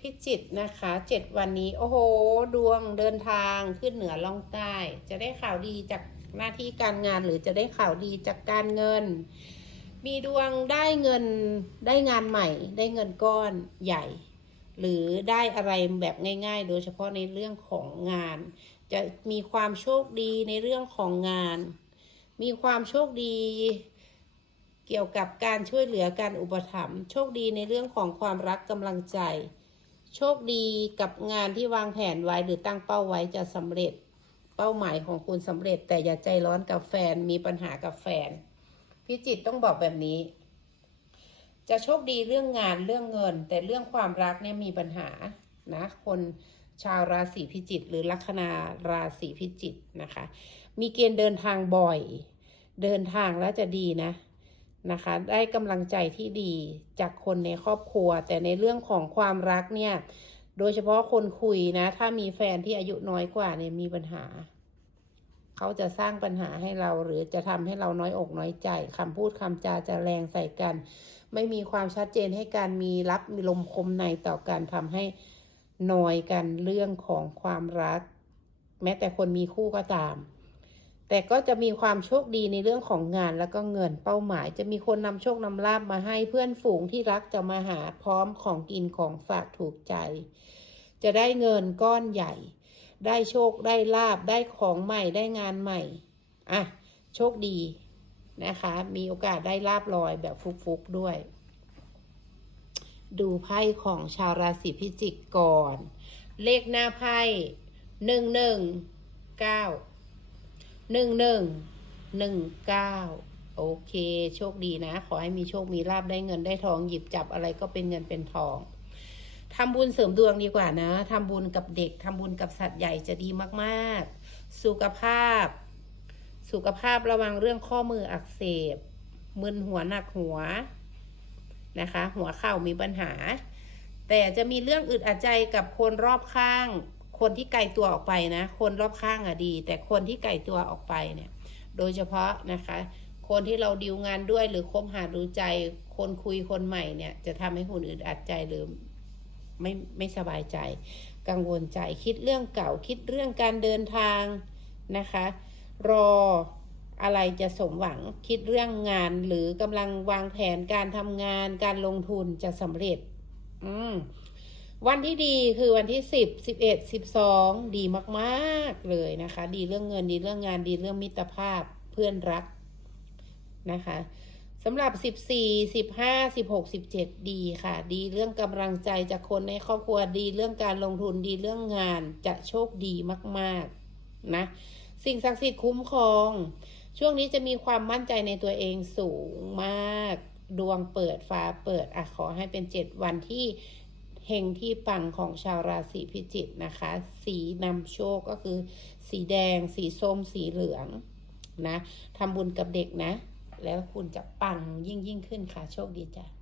พิจิตนะคะเจ็ดวันนี้ โอ้โห ดวงเดินทางขึ้นเหนือล่องใต้ จะได้ข่าวดีจากหน้าที่การงานหรือจะได้ข่าวดีจากการเงิน มีดวงได้เงินได้งานใหม่ ได้เงินก้อนใหญ่ หรือได้อะไรแบบง่ายๆ โดยเฉพาะในเรื่องของงาน จะมีความโชคดีในเรื่องของงาน มีความโชคดีเกี่ยวกับการช่วยเหลือการอุปถัมภ์โชคดีในเรื่องของความรักกำลังใจ โชคดีกับงานที่วางแผนไว้หรือตั้งเป้าไว้จะสำเร็จเป้าหมายของคุณสำเร็จ แต่อย่าใจร้อนกับแฟนมีปัญหากับแฟน พิจิตต้องบอกแบบนี้ จะโชคดีเรื่องงานเรื่องเงิน แต่เรื่องความรักเนี่ยมีปัญหานะคนชาวราศีพิจิกหรือลัคนาราศีพิจิกนะคะ มีเกณฑ์เดินทางบ่อย เดินทางแล้วจะดีนะ นะคะ ได้กำลังใจที่ดีจากคนในครอบครัว แต่ในเรื่องของความรักเนี่ย โดยเฉพาะคนคุยนะ ถ้ามีแฟนที่อายุน้อยกว่าเนี่ยมีปัญหา เขาจะสร้างปัญหาให้เราหรือจะทำให้เราน้อยอกน้อยใจคำพูดคำจาจะแรงใส่กัน ไม่มีความชัดเจนให้การมีรับมีลมคมในต่อการทำให้นอยกันเรื่องของความรัก แม้แต่คนมีคู่ก็ตาม แต่ก็จะมีความโชคดีในเรื่องของงานแล้วก็เงินเป้าหมาย จะมีคนนำโชคนำลาบมาให้เพื่อนฝูงที่รักจะมาหาพร้อมของกินของฝากถูกใจ จะได้เงินก้อนใหญ่ ได้โชคได้ลาบได้ของใหม่ได้งานใหม่อะโชคดีนะคะ มีโอกาสได้ลาบลอยแบบฟุกๆด้วย ดูไพ่ของชาวราศีพิจิกก่อน เลขหน้าไพ่หนึ่งหนึ่งเก้า หนึ่งหนึ่งหนึ่งเก้าโอเค โชคดีนะ ขอให้มีโชคมีลาบได้เงินได้ทองหยิบจับอะไรก็เป็นเงินเป็นทองทำบุญเสริมดวงดีกว่านะทำบุญกับเด็กทำบุญกับสัตว์ใหญ่จะดีมากๆ สุขภาพ สุขภาพระวังเรื่องข้อมืออักเสบ มึนหัวหนักหัวนะคะ หัวเข่ามีปัญหา แต่จะมีเรื่องอึดอัดใจกับคนรอบข้าง คนที่ไกลตัวออกไปนะ คนรอบข้างอะดี แต่คนที่ไกลตัวออกไปเนี่ย โดยเฉพาะนะคะ คนที่เราดีลงานด้วยหรือคบหาดูใจ คนคุยคนใหม่เนี่ย จะทำให้คุณอึดอัดใจหรือไม่ไม่สบายใจ กังวลใจคิดเรื่องเก่าคิดเรื่องการเดินทางนะคะ รออะไรจะสมหวังคิดเรื่องงานหรือกำลังวางแผนการทำงานการลงทุนจะสำเร็จ อืม วันที่ดีคือวันที่สิบสิบเอ็ดสิบสองดีมากๆเลยนะคะ ดีเรื่องเงินดีเรื่องงานดีเรื่องมิตรภาพเพื่อนรักนะคะสำหรับสิบสี่สิบห้าสิบหกสิบเจ็ดดีค่ะ ดีเรื่องกำลังใจจากคนในครอบครัวดีเรื่องการลงทุนดีเรื่องงานจะโชคดีมากๆนะสิ่งศักดิ์สิทธิ์คุ้มครอง ช่วงนี้จะมีความมั่นใจในตัวเองสูงมาก ดวงเปิดฟ้าเปิดอะขอให้เป็นเจ็ดวันที่ เฮงที่ปังของชาวราศีพิจิกนะคะ สีนำโชคก็คือ สีแดง สีส้ม สีเหลืองนะทำบุญกับเด็กนะ แล้วคุณจะปังยิ่งยิ่งขึ้นค่ะ โชคดีจ้ะ